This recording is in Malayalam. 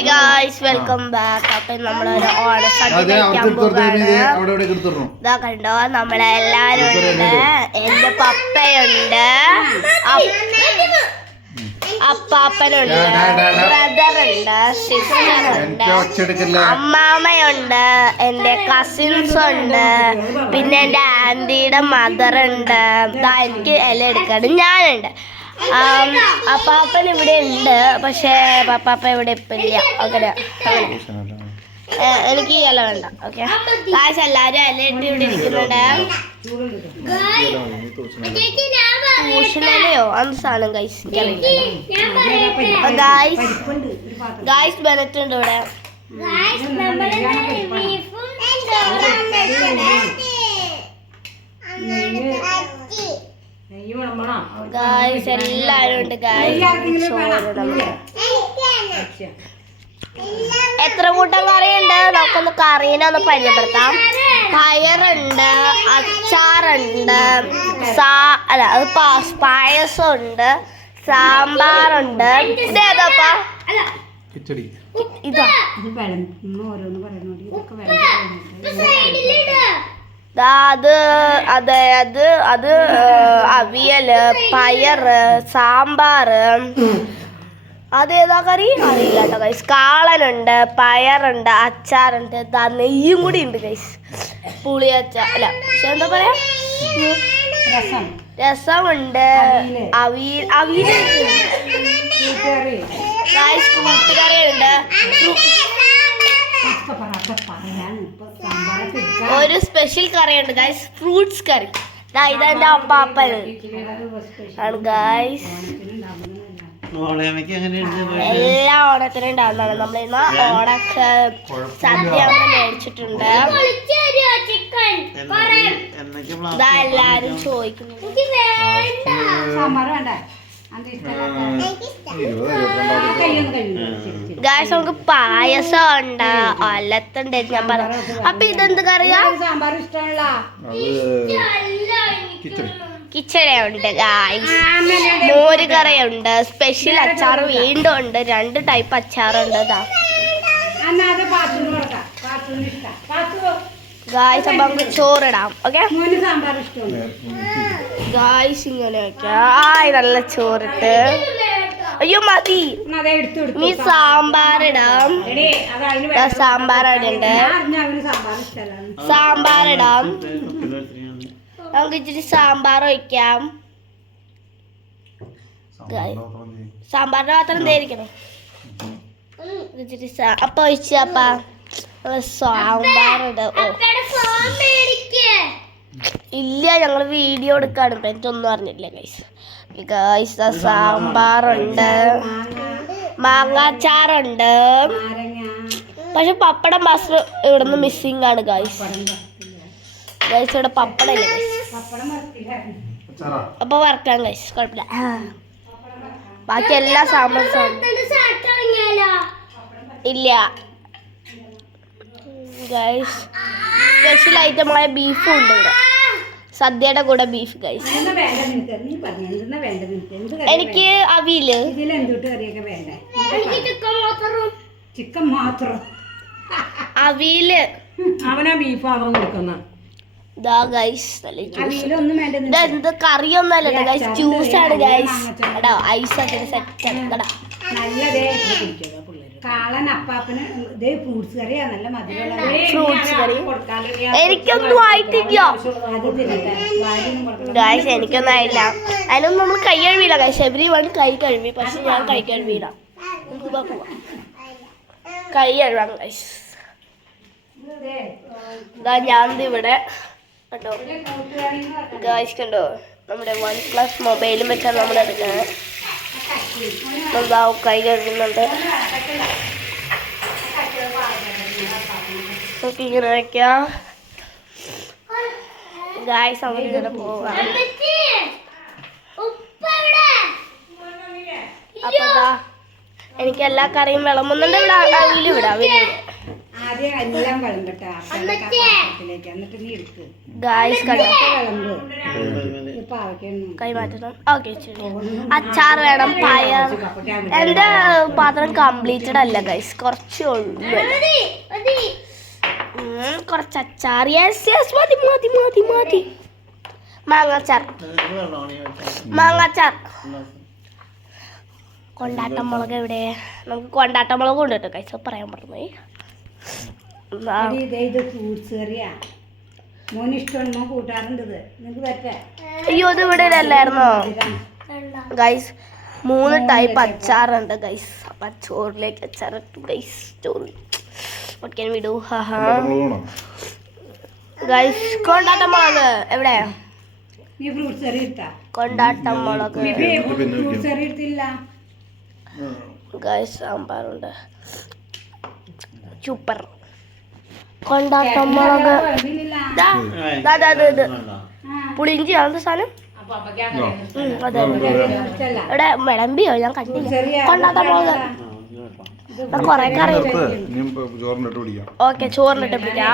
Hi guys welcome back. അപ്പൊ നമ്മളൊരു ഓണസദ്യ കഴിക്കാൻ പോവാണ്. ഇതാ കണ്ടോ, നമ്മളെല്ലാരും ഉണ്ട്. എന്റെ പപ്പയുണ്ട്, അപ്പാപ്പനുണ്ട്, ബ്രദറുണ്ട്, സിസ്റ്ററുണ്ട്, അമ്മാമ്മയുണ്ട്, എന്റെ കസിൻസ് ഉണ്ട്, പിന്നെ എന്റെ ആന്റിയുടെ മദറുണ്ട്. ഇതാ എനിക്ക് ഇല എടുക്കണം, ഞാനുണ്ട്. അപ്പാപ്പൻ ഇവിടെ ഉണ്ട്, പക്ഷേ പപ്പാപ്പ ഇവിടെ ഇപ്പം ഇല്ല. അങ്ങനെ എനിക്ക് ഇല വേണ്ട. ഓക്കെ കാശ് എല്ലാവരും ഇല ഇട്ട് ഇവിടെ ഇരിക്കുന്നുണ്ട്. ട്യൂഷനോ അന്ന് സാധനം ഗൈസ് ഗായ്സ് ബെനറ്റുണ്ട് ഇവിടെ. ഗായ്സ് എല്ലാരും ഉണ്ട്. എത്ര കൂട്ടം കറിയുണ്ട് നമുക്കൊന്ന് കറീനെ ഒന്ന് പരിചയപ്പെടുത്താം. പയറുണ്ട്, അച്ചാറുണ്ട്, അല്ല അത് പായസമുണ്ട്, സാമ്പാറുണ്ട്. ഇതേതാപ്പാ? ഇതാ അത് അവിയല്, പയറ്, സാമ്പാറ്. അതേതാ കറി അറിയില്ല കേട്ടോ ഗൈസ്. കാളനുണ്ട്, പയറുണ്ട്, അച്ചാറുണ്ട്, നെയ്യും കൂടി ഉണ്ട് ഗൈസ്. പുളിയച്ചാർ അല്ല എന്താ പറയാ, രസമുണ്ട്, കൂട്ടുകറിയുണ്ട്, ഒരു സ്പെഷ്യൽ കറിയുണ്ട് ഗൈസ്, ഫ്രൂട്ട്സ് കറി. ഇതെന്റെ അപ്പാപ്പന് ആണ് ഗൈസ്. എല്ലാ ഓണത്തിനും ഉണ്ടാവുന്നതാണ്. നമ്മളിന്ന് ഓണക്ക് സദ്യ മേടിച്ചിട്ടുണ്ട്. എല്ലാരും ചോദിക്കുന്നു ഗായ്സ് നമുക്ക് പായസം ഉണ്ട്, ഒലത്തുണ്ട് ഞാൻ പറഞ്ഞു. അപ്പൊ ഇതെന്ത് കറിയാ? കിച്ചടയുണ്ട് ഗായ്സ്, മോര് കറിയുണ്ട്, സ്പെഷ്യൽ അച്ചാർ വീണ്ടും ഉണ്ട്, 2 ടൈപ്പ് അച്ചാറുണ്ട്. ഗായ്സ് അപ്പൊ നമുക്ക് ചോറിടാം. ഓക്കെ ഗായ്സ് ഇങ്ങനെയൊക്കെ നല്ല ചോറിട്ട്. അയ്യോ മതി, നീ സാമ്പാറിടാം. സാമ്പാറുണ്ട്, സാമ്പാറിടാം. നമുക്ക് ഇച്ചിരി സാമ്പാർ ഒഴിക്കാം. സാമ്പാറിന്റെ മാത്രം എന്തായിരിക്കണം ഇച്ചിരി അപ്പൊ ഒഴിച്ച അപ്പ സാമ്പാറുണ്ട്. ഇല്ല ഞങ്ങൾ വീഡിയോ എടുക്കാണ്, എനിക്കൊന്നും അറിഞ്ഞില്ല ഗൈസ്. ഗൈസ് സാമ്പാറുണ്ട്, മാങ്ങാച്ചാറുണ്ട്, പക്ഷെ പപ്പടം മാസ്റ്റർ ഇവിടുന്ന് മിസ്സിംഗ് ആണ് ഗൈസ്. ഗൈസ് ഇവിടെ പപ്പടം ഇല്ല ഗൈസ്, അപ്പൊ വറക്കാം ഗൈസ്, കുഴപ്പമില്ല. ബാക്കി എല്ലാ സാമ്പാറും ഇല്ല ഗൈസ്. സ്പെഷ്യൽ ഐറ്റമായ ബീഫും ഉണ്ട് ഇവിടെ, സദ്യയുടെ കൂടെ ബീഫ് ഗൈസ്. എനിക്ക് അവിയല്, ചിക്കൻ മാത്രം അവിയല്, അവനാ ബീഫ് ആവാൻ കൊടുക്കുന്ന. എന്ത് കറിയൊന്നല്ല ഗൈസ്, ജ്യൂസാണ് ഗൈസ്. എടാ ഐസൊക്കെ സെറ്റ് ആണ്. കാളൻ അപ്പാപ്പന് ഫ്രൂട്ട്സ് കറിയാ, നല്ല മധുരമുള്ള ഫ്രൂട്ട്സ് കറി. എനിക്കൊന്നും ആയിട്ടില്ല ഗൈസ്, എനിക്കൊന്നും ആയില്ല. അതിനൊന്നും നമ്മൾ കൈ കഴുകിയില്ല ഗൈസ്. എവരി വൺ കൈ കഴുകി, പക്ഷെ ഞാൻ കൈ കഴുകിയില്ല. കൈ കഴുകാം ഗൈസ്. ഞാൻ ഇവിടെ കണ്ടോ ഗൈസ്, കണ്ടോ നമ്മുടെ OnePlus മൊബൈലും വെച്ചാൽ നമ്മൾ എടുക്കുന്നത്. കൈ കഴുകുന്നുണ്ട്. നമുക്ക് ഇങ്ങനെ വയ്ക്കാം ഗൈസ്. നമുക്ക് ഇങ്ങനെ പോവാം. അപ്പൊ എനിക്ക് എല്ലാ കറിയും വിളമ്പുന്നുണ്ട്. ഇവിടെ അവിയലും ഇവിടെ ആദ്യം എല്ലാം വിളമ്പട്ടാ പാത്രത്തിലേക്ക് എന്നിട്ട് നീ എടുക്ക് ഗായ്സ് കണ്ടോ വിളമ്പ് പാവയ്ക്കൊന്നും കൈമാറ്റണം. ഓക്കെ ശരി. അച്ചാർ വേണം, പയർ. എൻ്റെ പാത്രം കംപ്ലീറ്റഡ് അല്ല ഗൈസ്, കുറച്ചേ ഉള്ളൂ. കുറച്ച് അച്ചാർ. യെസ് യെസ് മതി മതി മതി മതി. മാങ്ങാച്ചാർ, മാങ്ങാച്ചാർ. കൊണ്ടാട്ടം മുളക് എവിടെ? നമുക്ക് കൊണ്ടാട്ടം മുളക് കൊണ്ട് കേട്ടോ ഗൈസ്, പറയാൻ പറഞ്ഞു. ഇത് ഫ്രൂട്ട്സ് കറിയാ മോന് ഇഷ്ടമാണ്, മോൻ കൂട്ടാറുണ്ട്. ഇത് നിനക്ക് പറ്റേ? അയ്യോ ഇത് ഇവിടെ അല്ലായിരുന്നോ ഗൈസ്? 3 ടൈപ്പ് അച്ചാറുണ്ട് ഗൈസ്. അപ്പം ചോറിലേക്ക് അച്ചാർ ഇട്ടു ഗൈസ്. ചോറ് what can we do? Guys കൊണ്ടാട്ടം മുളക് എവിടെ? നീ ഫ്രൂട്ട്സ് കറി ഇട്ടാ? കൊണ്ടാട്ടം മുളക് ഫ്രൂട്ട്സ് കറി എടുത്തില്ല ഗൈസ്. സാമ്പാറുണ്ട്, സൂപ്പർ. കൊണ്ടാട്ടം മുളക് ഇത് പുളിഞ്ചി ആണ് സാധനം. അതെ ഇവിടെ വിളമ്പിയോ? ഞാൻ കണ്ടില്ല. കൊണ്ടാട്ടം മുളക് കൊറേ കറി. ഓക്കെ ചോറിലിട്ട് പിടിക്കാം.